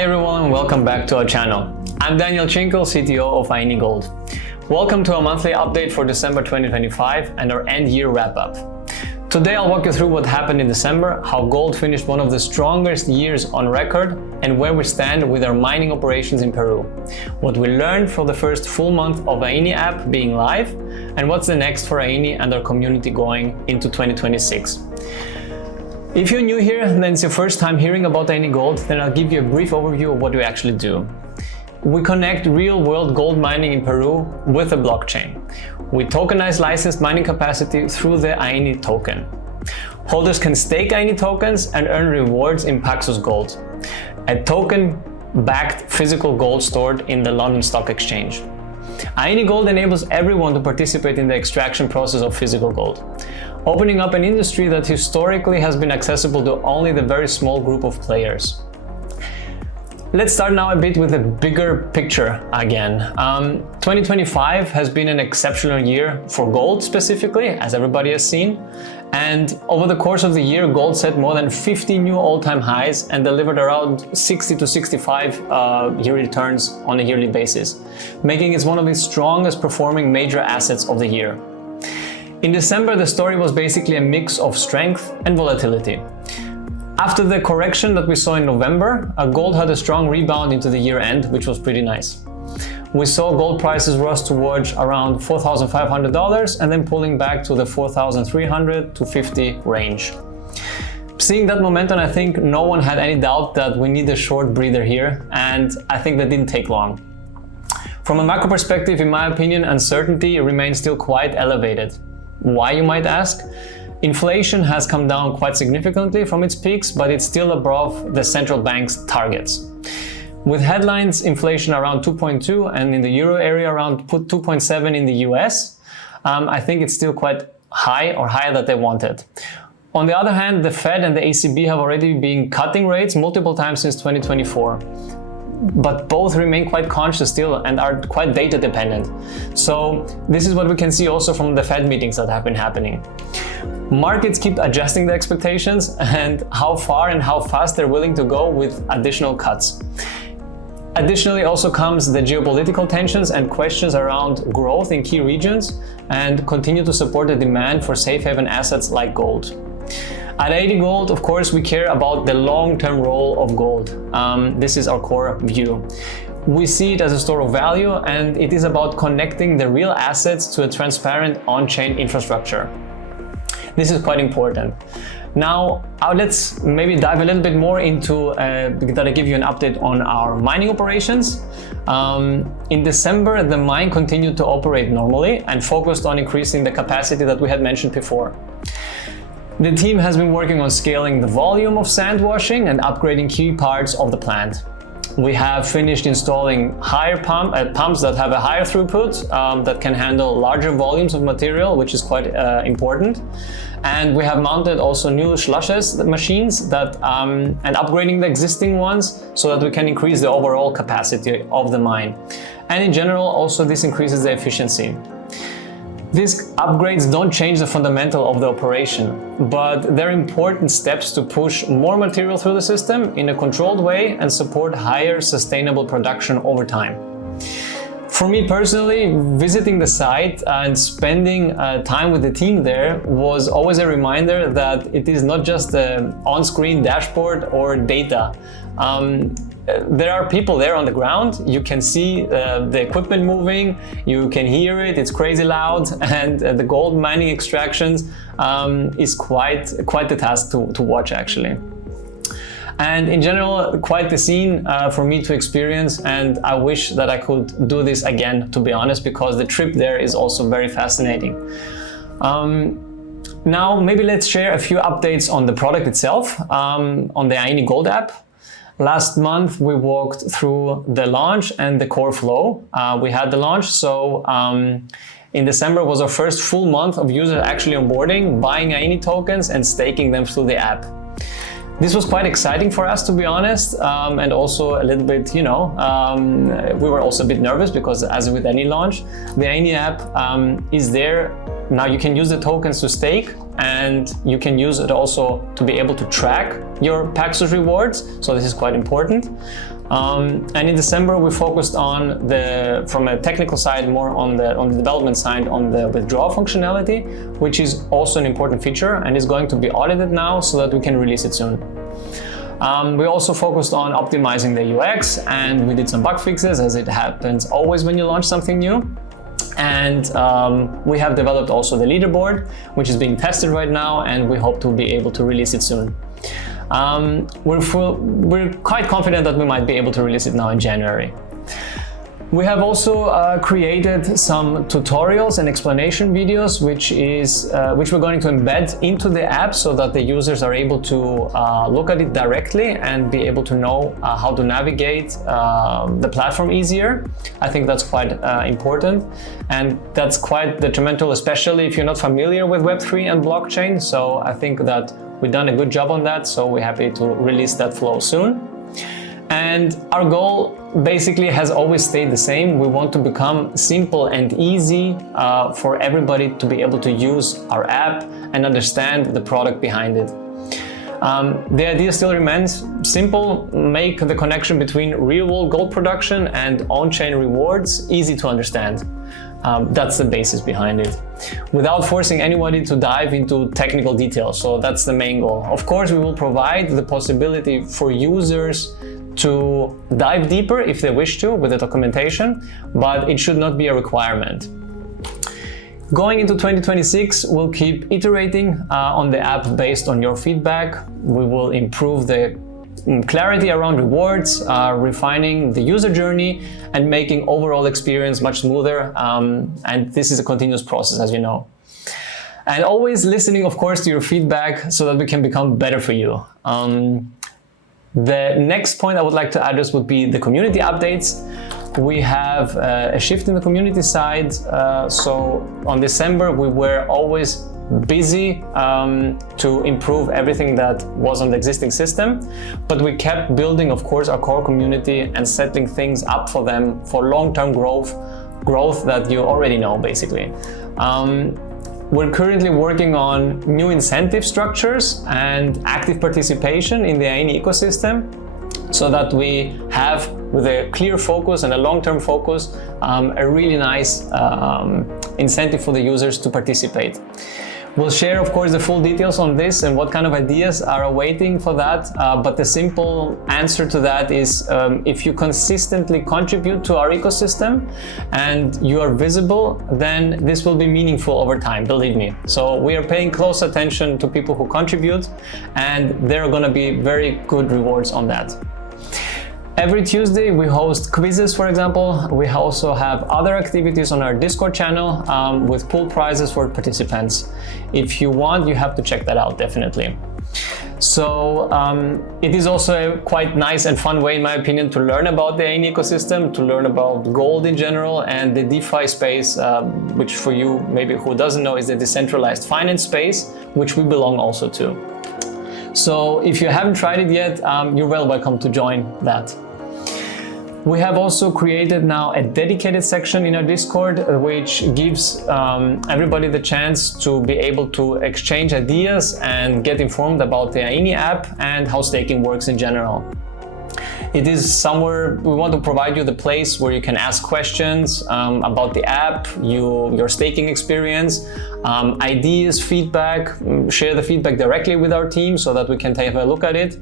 Hi everyone and welcome back to our channel. I'm Daniel Tschinkel, CTO of Ayni Gold. Welcome to a monthly update for December 2025 and our end year wrap up. Today I'll walk you through what happened in December, how gold finished one of the strongest years on record, and where we stand with our mining operations in Peru. What we learned from the first full month of Ayni app being live, and what's the next for Ayni and our community going into 2026. If you're new here and it's your first time hearing about Ayni Gold, then I'll give you a brief overview of what we actually do. We connect real-world gold mining in Peru with a blockchain. We tokenize licensed mining capacity through the Ayni token. Holders can stake Ayni tokens and earn rewards in PAXG Gold, a token-backed physical gold stored in the London Stock Exchange. Ayni Gold enables everyone to participate in the extraction process of physical gold, opening up an industry that historically has been accessible to only the very small group of players. Let's start now a bit with the bigger picture again. 2025 has been an exceptional year for gold specifically, as everybody has seen. And over the course of the year, gold set more than 50 new all-time highs and delivered around 60 to 65 year returns on a yearly basis, making it one of the strongest performing major assets of the year. In December, the story was basically a mix of strength and volatility. After the correction that we saw in November, gold had a strong rebound into the year end, which was pretty nice. We saw gold prices rush towards around $4,500 and then pulling back to the $4,300 to $4,350 range. Seeing that momentum, I think no one had any doubt that we need a short breather here, and I think that didn't take long. From a macro perspective, in my opinion, uncertainty remains still quite elevated. Why, you might ask? Inflation has come down quite significantly from its peaks, but it's still above the central bank's targets. With headlines inflation around 2.2 and in the euro area around 2.7 in the US, I think it's still quite high or higher than they wanted. On the other hand, the Fed and the ECB have already been cutting rates multiple times since 2024. But both remain quite conscious still and are quite data dependent. So this is what we can see also from the Fed meetings that have been happening. Markets keep adjusting the expectations and how far and how fast they're willing to go with additional cuts. Additionally, also comes the geopolitical tensions and questions around growth in key regions and continue to support the demand for safe haven assets like gold. At Ayni Gold, of course, we care about the long-term role of gold. This is our core view. We see it as a store of value, and it is about connecting the real assets to a transparent on-chain infrastructure. This is quite important. Now, let's maybe dive a little bit more into that I give you an update on our mining operations. In December, the mine continued to operate normally and focused on increasing the capacity that we had mentioned before. The team has been working on scaling the volume of sand washing and upgrading key parts of the plant. We have finished installing higher pumps that have a higher throughput that can handle larger volumes of material, which is quite important. And we have mounted also new slushes machines and upgrading the existing ones so that we can increase the overall capacity of the mine. And in general, also this increases the efficiency. These upgrades don't change the fundamental of the operation, but they're important steps to push more material through the system in a controlled way and support higher sustainable production over time. For me personally, visiting the site and spending time with the team there was always a reminder that it is not just the on-screen dashboard or data. There are people there on the ground. You can see the equipment moving, you can hear it, it's crazy loud, and the gold mining extractions is quite the task to watch actually. And in general, quite the scene for me to experience, and I wish that I could do this again, to be honest, because the trip there is also very fascinating. Now, maybe let's share a few updates on the product itself, on the Ayni Gold app. Last month, we walked through the launch and the core flow. We had the launch, so in December was our first full month of users actually onboarding, buying Ayni tokens and staking them through the app. This was quite exciting for us, to be honest, and also a little bit, we were also a bit nervous because as with any launch, the Ayni app is there. Now you can use the tokens to stake, and you can use it also to be able to track your PAXG rewards. So this is quite important. And in December, we focused on from a technical side, more on the development side, on the withdrawal functionality, which is also an important feature and is going to be audited now so that we can release it soon. We also focused on optimizing the UX, and we did some bug fixes, as it happens always when you launch something new. And we have developed also the leaderboard, which is being tested right now, and we hope to be able to release it soon. We're quite confident that we might be able to release it now in January. We have also created some tutorials and explanation videos, which we're going to embed into the app so that the users are able to look at it directly and be able to know how to navigate the platform easier. I think that's quite important, and that's quite detrimental, especially if you're not familiar with Web3 and blockchain. So I think that we've done a good job on that, so we're happy to release that flow soon. And our goal basically has always stayed the same. We want to become simple and easy for everybody to be able to use our app and understand the product behind it. The idea still remains simple: make the connection between real-world gold production and on-chain rewards easy to understand. That's the basis behind it, without forcing anybody to dive into technical details. So that's the main goal. Of course, we will provide the possibility for users to dive deeper if they wish to with the documentation, but it should not be a requirement. Going into 2026, we'll keep iterating on the app based on your feedback. We will improve the clarity around rewards, refining the user journey, and making overall experience much smoother. And this is a continuous process, as you know. And always listening, of course, to your feedback so that we can become better for you. The next point I would like to address would be the community updates. We have a shift in the community side. So on December, we were always busy to improve everything that was on the existing system, but we kept building, of course, our core community and setting things up for them for long-term growth that you already know, basically. We're currently working on new incentive structures and active participation in the Ayni ecosystem, so that we have, with a clear focus and a long-term focus, a really nice incentive for the users to participate. We'll share, of course, the full details on this and what kind of ideas are awaiting for that. But the simple answer to that is if you consistently contribute to our ecosystem and you are visible, then this will be meaningful over time, believe me. So we are paying close attention to people who contribute, and there are going to be very good rewards on that. Every Tuesday we host quizzes, for example. We also have other activities on our Discord channel with pool prizes for participants. If you want, you have to check that out, definitely. So it is also a quite nice and fun way, in my opinion, to learn about the Ayni ecosystem, to learn about gold in general and the DeFi space, which for you, maybe who doesn't know, is the decentralized finance space, which we belong also to. So if you haven't tried it yet, you're well welcome to join that. We have also created now a dedicated section in our Discord, which gives everybody the chance to be able to exchange ideas and get informed about the Ayni app and how staking works in general. It is somewhere we want to provide you the place where you can ask questions about the app, your staking experience, ideas, feedback, share the feedback directly with our team so that we can take a look at it.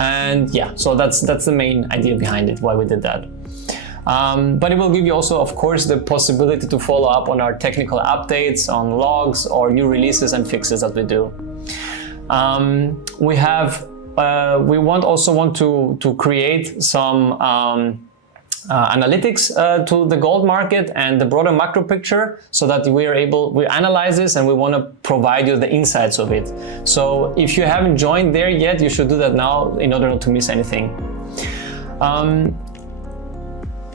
And yeah, so that's the main idea behind it, why we did that. But it will give you also, of course, the possibility to follow up on our technical updates, on logs or new releases and fixes that we do. We also want to create some analytics to the gold market and the broader macro picture, so that we analyze this and we want to provide you the insights of it. So if you haven't joined there yet, you should do that now in order not to miss anything.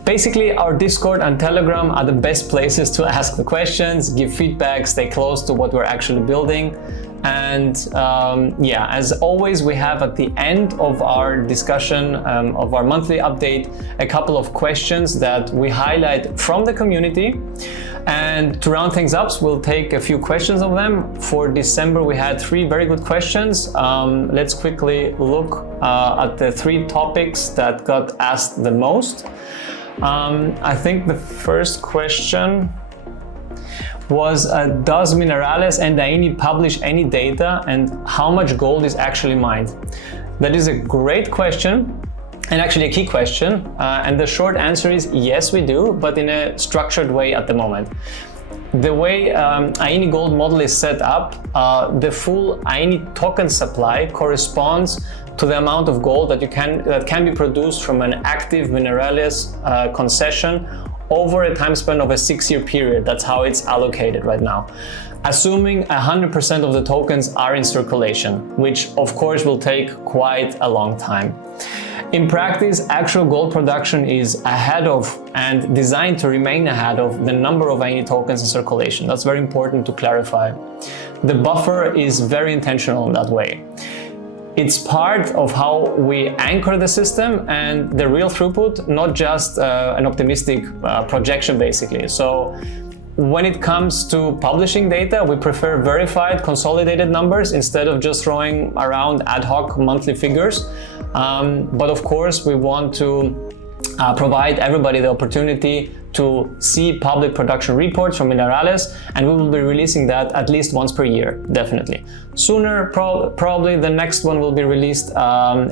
Basically, our Discord and Telegram are the best places to ask the questions, give feedback, stay close to what we're actually building. And yeah, as always, we have at the end of our discussion of our monthly update, a couple of questions that we highlight from the community. And to round things up, we'll take a few questions of them. For December, we had 3 very good questions. Let's quickly look at the 3 topics that got asked the most. I think the first question was, does Minerales and Ayni publish any data and how much gold is actually mined? That is a great question and actually a key question. And the short answer is yes, we do, but in a structured way at the moment. The way Ayni Gold model is set up, the full Ayni token supply corresponds to the amount of gold that can be produced from an active Minerales concession over a time span of a 6-year period. That's how it's allocated right now. Assuming 100% of the tokens are in circulation, which of course will take quite a long time. In practice, actual gold production is ahead of and designed to remain ahead of the number of Ayni tokens in circulation. That's very important to clarify. The buffer is very intentional in that way. It's part of how we anchor the system and the real throughput, not just an optimistic projection basically. So when it comes to publishing data, we prefer verified, consolidated numbers instead of just throwing around ad hoc monthly figures. But of course, we want to provide everybody the opportunity to see public production reports from Minerales, and we will be releasing that at least once per year, definitely. Sooner, probably the next one will be released,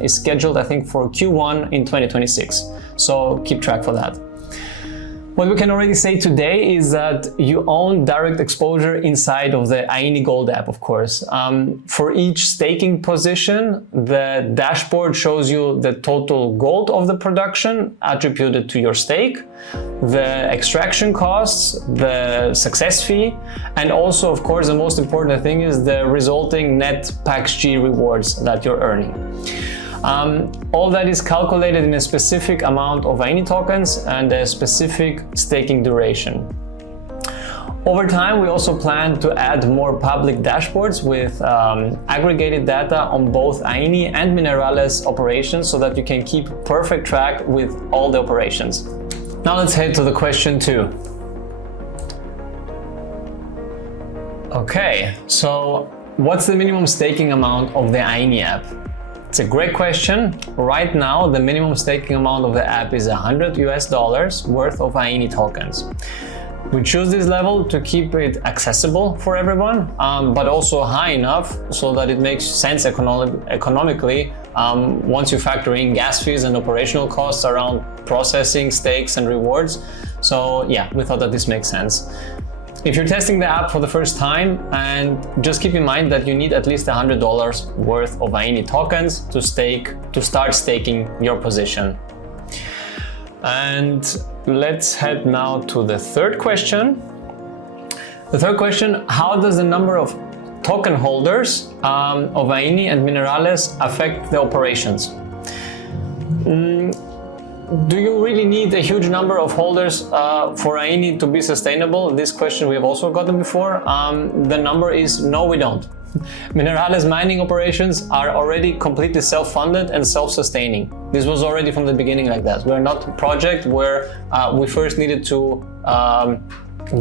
is scheduled, I think, for Q1 in 2026. So keep track for that. What we can already say today is that you own direct exposure inside of the Ayni Gold app, of course. For each staking position, the dashboard shows you the total gold of the production attributed to your stake, the extraction costs, the success fee, and also, of course, the most important thing is the resulting net PAXG rewards that you're earning. All that is calculated in a specific amount of Ayni tokens and a specific staking duration. Over time, we also plan to add more public dashboards with aggregated data on both Ayni and Minerales operations so that you can keep perfect track with all the operations. Now let's head to the question 2. Okay, so what's the minimum staking amount of the Ayni app? It's a great question. Right now, the minimum staking amount of the app is $100 worth of Ayni tokens. We choose this level to keep it accessible for everyone, but also high enough so that it makes sense economically once you factor in gas fees and operational costs around processing, stakes, and rewards. So yeah, we thought that this makes sense. If you're testing the app for the first time, and just keep in mind that you need at least $100 worth of Ayni tokens to start staking your position. And let's head now to the third question. The third question, how does the number of token holders of Ayni and Minerales affect the operations? Do you really need a huge number of holders for Ayni to be sustainable? This question we have also gotten before. The number is no, we don't. Minerales mining operations are already completely self-funded and self-sustaining. This was already from the beginning like that. We're not a project where we first needed to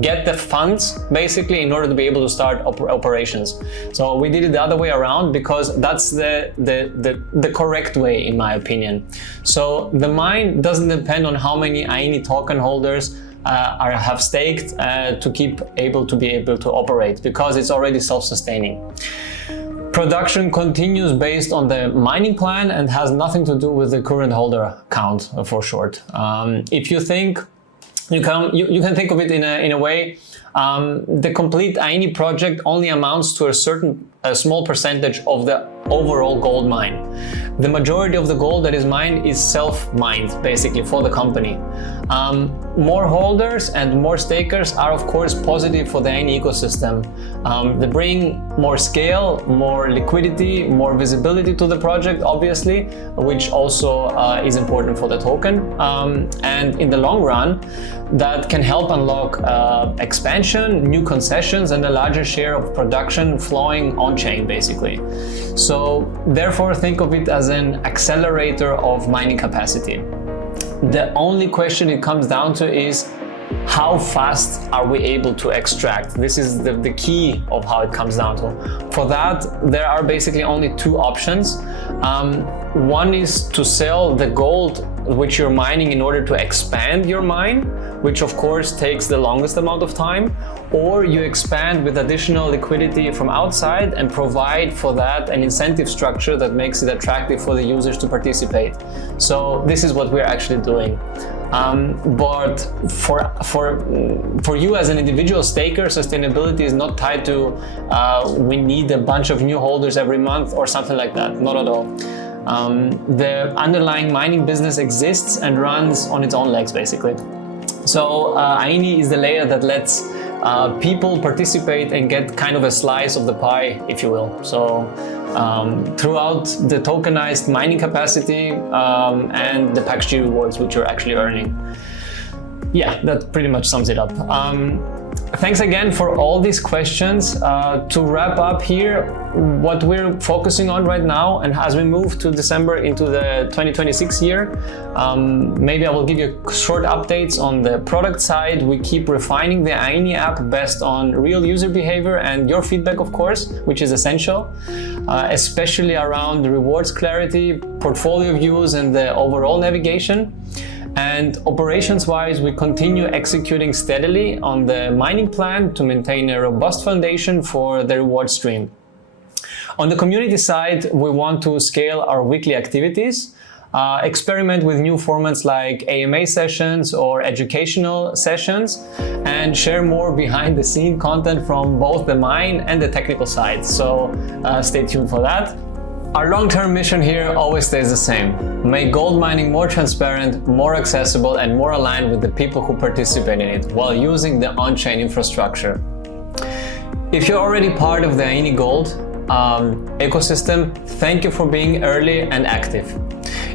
get the funds basically in order to be able to start operations. So we did it the other way around because that's the correct way in my opinion. So the mine doesn't depend on how many Ayni token holders have staked to be able to operate because it's already self-sustaining. Production continues based on the mining plan and has nothing to do with the current holder count for short. If you think you can think of it in a way, the complete Ayni project only amounts to a small percentage of the overall gold mine. The majority of the gold that is mined is self-mined, basically, for the company. More holders and more stakers are of course positive for the Ayni ecosystem. They bring more scale, more liquidity, more visibility to the project, obviously, which also is important for the token. And in the long run, that can help unlock expansion, new concessions, and a larger share of production flowing on-chain, basically. So therefore, think of it as an accelerator of mining capacity. The only question it comes down to is how fast are we able to extract? This is the key of how it comes down to. For that, there are basically only two options. One is to sell the gold which you're mining in order to expand your mine, which of course takes the longest amount of time, or you expand with additional liquidity from outside and provide for that an incentive structure that makes it attractive for the users to participate. So this is what we're actually doing. But for you as an individual staker, sustainability is not tied to we need a bunch of new holders every month or something like that. Not at all. The underlying mining business exists and runs on its own legs, basically. So Ayni is the layer that lets people participate and get kind of a slice of the pie, if you will. So throughout the tokenized mining capacity and the PAXG rewards, which you're actually earning. Yeah, that pretty much sums it up. Thanks again for all these questions. To wrap up here, what we're focusing on right now, and as we move to December into the 2026 year, maybe I will give you short updates on the product side. We keep refining the Ayni app based on real user behavior and your feedback, of course, which is essential, especially around the rewards clarity, portfolio views, and the overall navigation. And operations-wise, we continue executing steadily on the mining plan to maintain a robust foundation for the reward stream. On the community side, we want to scale our weekly activities, experiment with new formats like AMA sessions or educational sessions, and share more behind-the-scene content from both the mine and the technical side. So stay tuned for that. Our long-term mission here always stays the same. Make gold mining more transparent, more accessible, and more aligned with the people who participate in it while using the on-chain infrastructure. If you're already part of the Ayni Gold ecosystem, thank you for being early and active.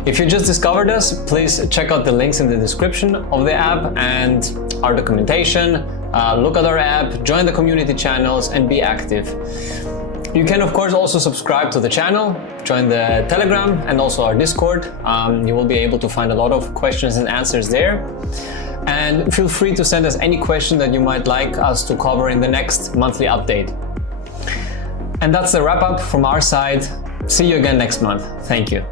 If you just discovered us, please check out the links in the description of the app and our documentation. Look at our app, join the community channels, and be active. You can of course also subscribe to the channel, join the Telegram and also our Discord. You will be able to find a lot of questions and answers there. And feel free to send us any question that you might like us to cover in the next monthly update. And that's the wrap up from our side. See you again next month. Thank you.